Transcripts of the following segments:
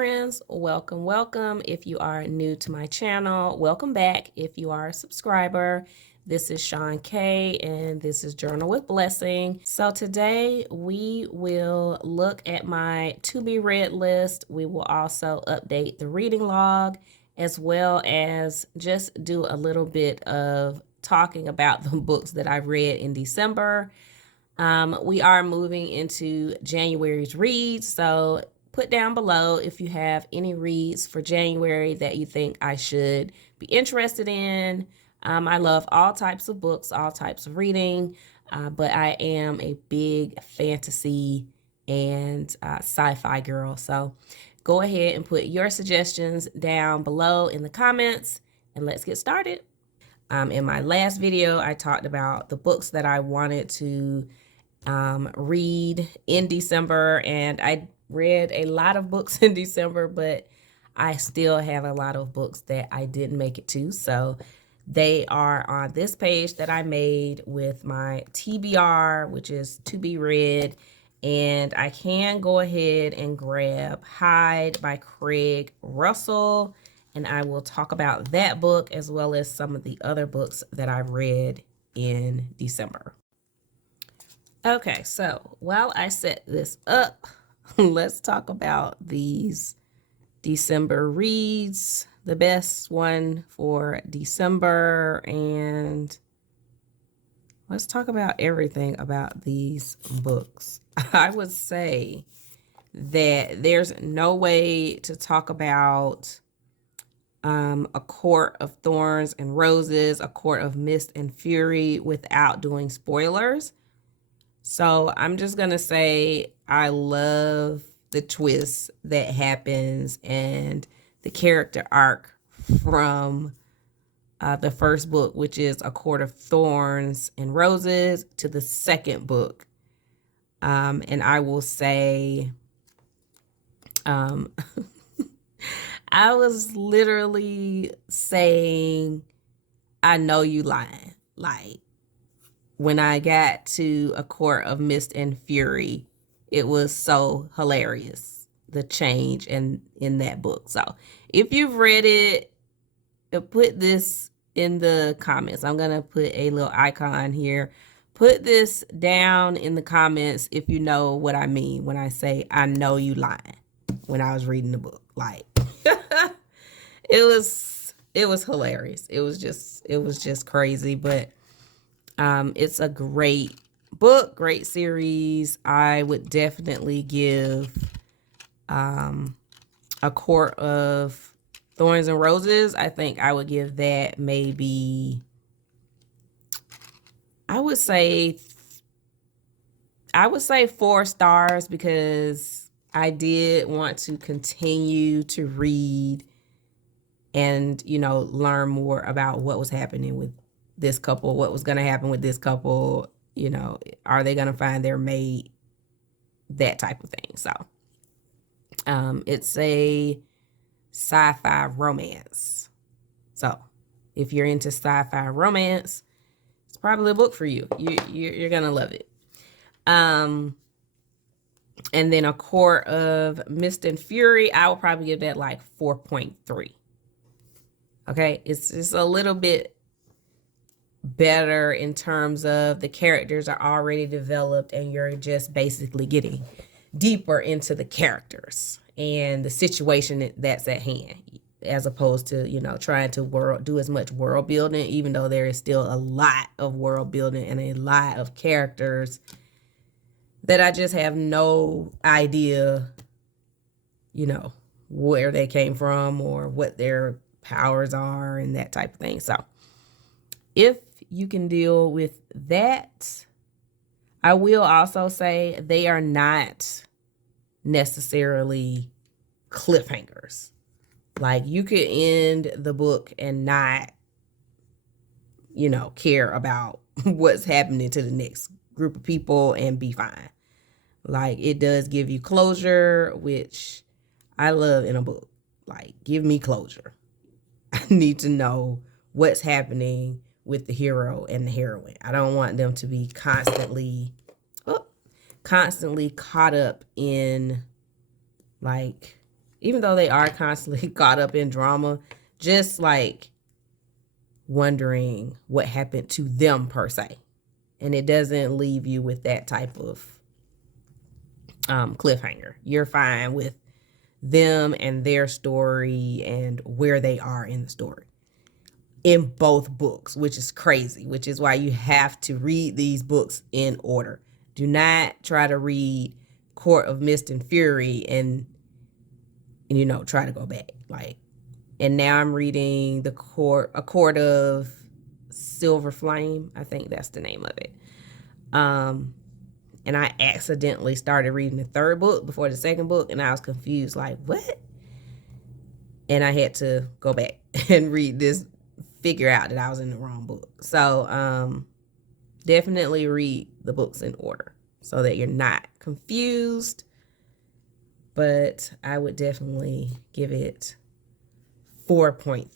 friends, welcome. If you are new to my channel, welcome back. If you are a subscriber, this is Sean K and this is Journal with Blessing. So today we will look at my to be read list. We will also update the reading log as well as just do a little bit of talking about the books that I read in December. We are moving into January's reads, so put down below if you have any reads for January that you think I should be interested in. I love all types of books, all types of reading, but I am a big fantasy and sci-fi girl. So go ahead and put your suggestions down below in the comments and let's get started. In my last video, I talked about the books that I wanted to read in December, and I read a lot of books in December, but I still have a lot of books that I didn't make it to. So they are on this page that I made with my TBR, which is to be read. And I can go ahead and grab Hide by Craig Russell, and I will talk about that book as well as some of the other books that I read in December. Okay, so while I set this up, let's talk about these December reads, the best one for December, and let's talk about everything about these books. I would say that there's no way to talk about A Court of Thorns and Roses, A Court of Mist and Fury without doing spoilers. So I'm just going to say I love the twist that happens and the character arc from the first book, which is A Court of Thorns and Roses, to the second book. And I will say, I was literally saying, I know you lying. Like, when I got to A Court of Mist and Fury, it was so hilarious, the change in that book. So if you've read it, put this in the comments. I'm going to put a little icon here. Put this down in the comments if you know what I mean when I say, I know you lying, when I was reading the book. Like, it was hilarious. It was just crazy, but it's a great book, great series. I would definitely give A Court of Thorns and Roses. I think I would give that maybe, I would say 4 stars because I did want to continue to read and, you know, learn more about what was happening with this couple, what was going to happen with this couple, you know, are they going to find their mate, that type of thing. So it's a sci-fi romance. So if you're into sci-fi romance, it's probably a book for you. You're going to love it. And then A Court of Mist and Fury, I will probably give that like 4.3. Okay, it's just a little bit better in terms of the characters are already developed and you're just basically getting deeper into the characters and the situation that's at hand, as opposed to, you know, trying to do as much world building, even though there is still a lot of world building and a lot of characters that I just have no idea, you know, where they came from or what their powers are and that type of thing. So if you can deal with that, I will also say they are not necessarily cliffhangers. Like, you could end the book and not, you know, care about what's happening to the next group of people and be fine. Like, it does give you closure, which I love in a book. Like, give me closure. I need to know what's happening with the hero and the heroine. I don't want them to be constantly caught up in, like, even though they are constantly caught up in drama, just like wondering what happened to them per se. And it doesn't leave you with that type of cliffhanger. You're fine with them and their story and where they are in the story in both books, which is crazy, which is why you have to read these books in order. Do not try to read Court of Mist and Fury and try to go back. And now I'm reading a Court of Silver Flame. I think that's the name of it. And I accidentally started reading the third book before the second book, and I was confused, like, what? And I had to go back and read this, figure out that I was in the wrong book. So definitely read the books in order so that you're not confused. But I would definitely give it 4.3,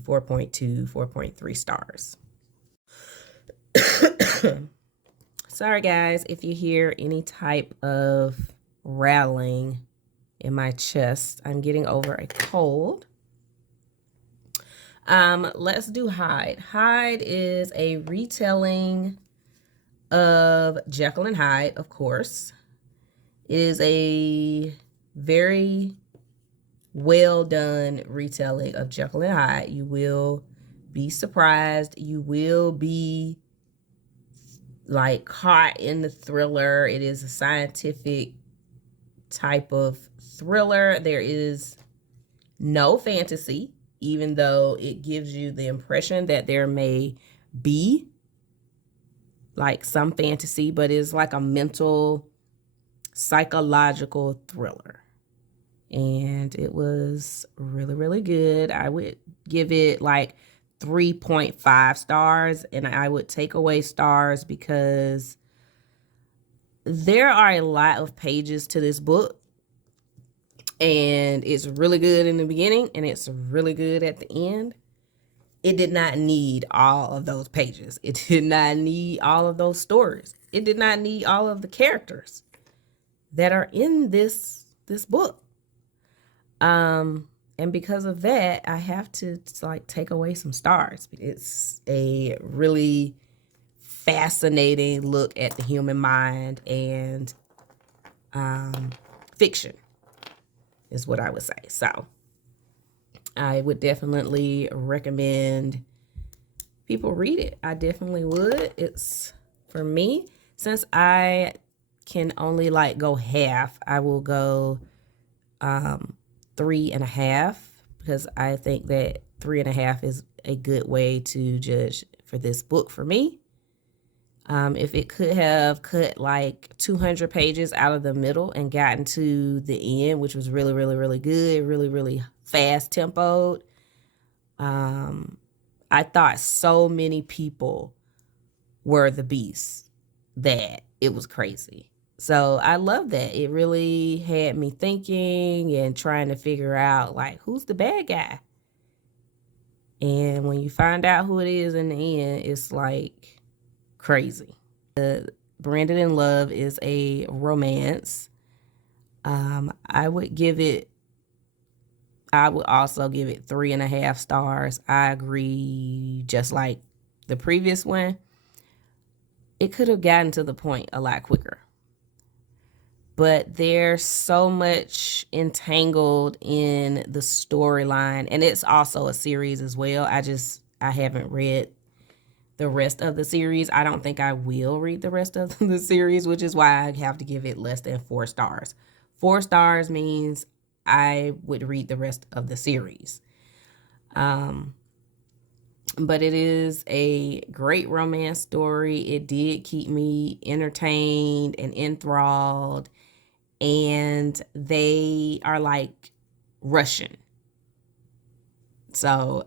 4.2, 4.3 stars. Sorry, guys, if you hear any type of rattling in my chest. I'm getting over a cold. Let's do Hyde. Hyde is a retelling of Jekyll and Hyde, of course. It is a very well done retelling of Jekyll and Hyde. You will be surprised. You will be like caught in the thriller. It is a scientific type of thriller. There is no fantasy, even though it gives you the impression that there may be like some fantasy, but it's like a mental, psychological thriller. And it was really, really good. I would give it like 3.5 stars, and I would take away stars because there are a lot of pages to this book, and it's really good in the beginning and it's really good at the end. It did not need all of those pages. It did not need all of those stories. It did not need all of the characters that are in this book. And because of that, I have to like take away some stars. It's a really fascinating look at the human mind, and fiction is what I would say. So I would definitely recommend people read it. I definitely would. It's, for me, since I can only like go half, I will go 3.5, because I think that 3.5 is a good way to judge for this book for me. If it could have cut like 200 pages out of the middle and gotten to the end, which was really, really, really good, really, really fast tempoed. I thought so many people were the beasts that it was crazy. So I love that. It really had me thinking and trying to figure out like, who's the bad guy? And when you find out who it is in the end, it's like crazy. Branded in Love is a romance. I would also give it 3.5 stars. I agree, just like the previous one. It could have gotten to the point a lot quicker. But there's so much entangled in the storyline, and it's also a series as well. I haven't read the rest of the series. I don't think I will read the rest of the series, which is why I have to give it less than 4 stars. 4 stars means I would read the rest of the series. But it is a great romance story. It did keep me entertained and enthralled. And they are like Russian. So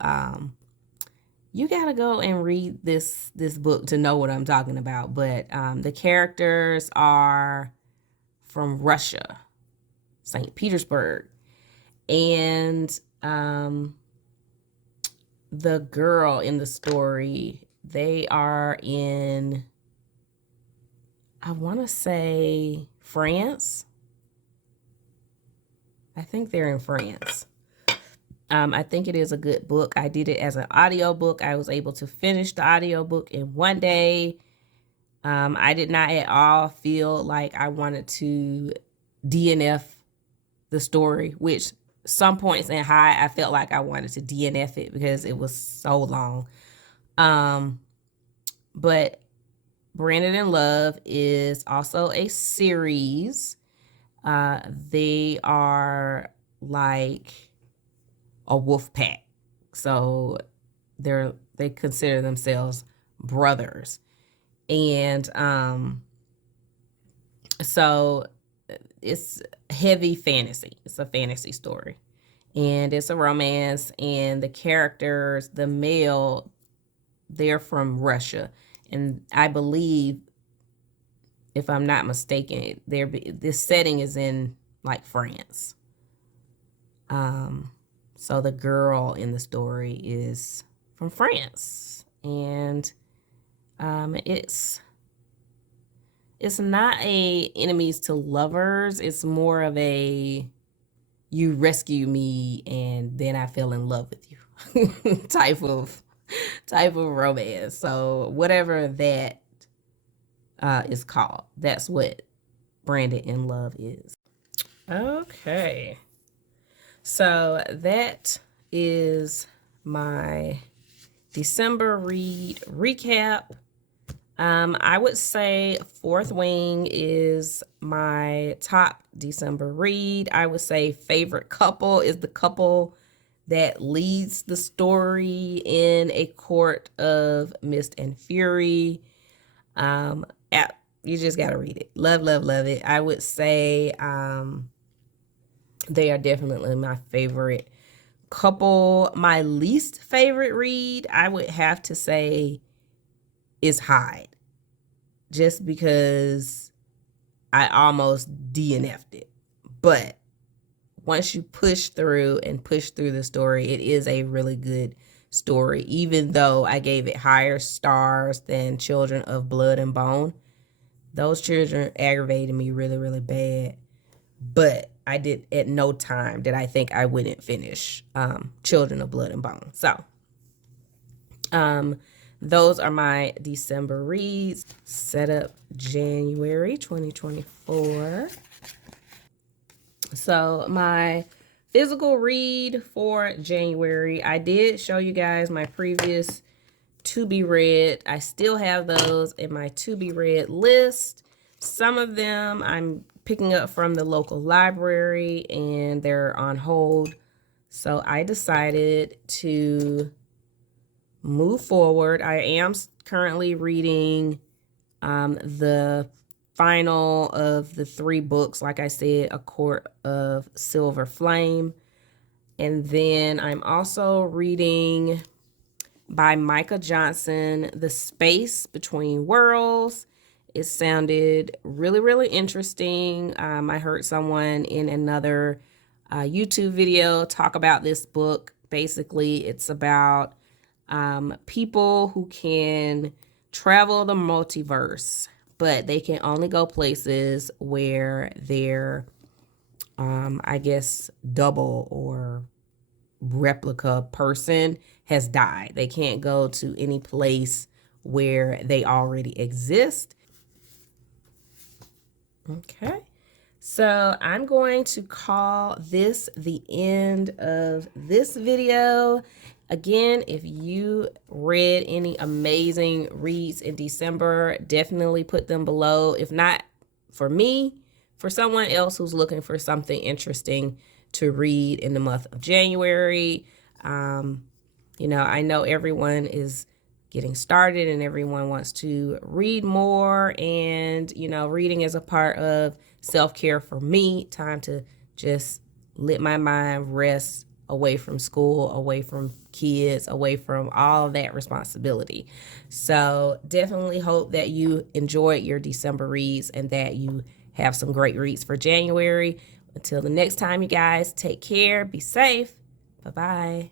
you gotta go and read this book to know what I'm talking about. But the characters are from Russia, St. Petersburg. And the girl in the story, they are in, I want to say, France. I think they're in France. I think it is a good book. I did it as an audiobook. I was able to finish the audiobook in one day. I did not at all feel like I wanted to DNF the story, which some points in high, I felt like I wanted to DNF it because it was so long. But Branded in Love is also a series. They are like a wolf pack. So they consider themselves brothers. And so it's heavy fantasy. It's a fantasy story. And it's a romance, and the characters, the male, they're from Russia. And I believe, if I'm not mistaken, this setting is in like France. So the girl in the story is from France, and it's not a enemies to lovers. It's more of a you rescue me and then I fell in love with you type of romance. So whatever that is called, that's what Branded in Love is. Okay. So that is my December read recap. I would say Fourth Wing is my top December read. I would say favorite couple is the couple that leads the story in A Court of Mist and Fury. You just got to read it. Love, love, love it. I would say they are definitely my favorite couple. My least favorite read, I would have to say, is Hyde. Just because I almost DNF'd it. But once you push through the story, it is a really good story. Even though I gave it higher stars than Children of Blood and Bone. Those children aggravated me really, really bad. But I did, at no time did I think I wouldn't finish Children of Blood and Bone. So, those are my December reads. Set up January 2024. So my physical read for January, I did show you guys my previous to be read. I still have those in my to be read list. Some of them I'm picking up from the local library and they're on hold. So I decided to move forward. I am currently reading the final of the 3 books, like I said, A Court of Silver Flame. And then I'm also reading by Micah Johnson, The Space Between Worlds. It sounded really, really interesting. I heard someone in another YouTube video talk about this book. Basically, it's about people who can travel the multiverse, but they can only go places where their, I guess, double or replica person has died. They can't go to any place where they already exist. Okay. So I'm going to call this the end of this video. Again, if you read any amazing reads in December, definitely put them below. If not for me, for someone else who's looking for something interesting to read in the month of January. You know, I know everyone is getting started and everyone wants to read more, and, you know, reading is a part of self-care for me. Time to just let my mind rest away from school, away from kids, away from all of that responsibility. So definitely hope that you enjoyed your December reads and that you have some great reads for January. Until the next time, you guys, take care, be safe. Bye-bye.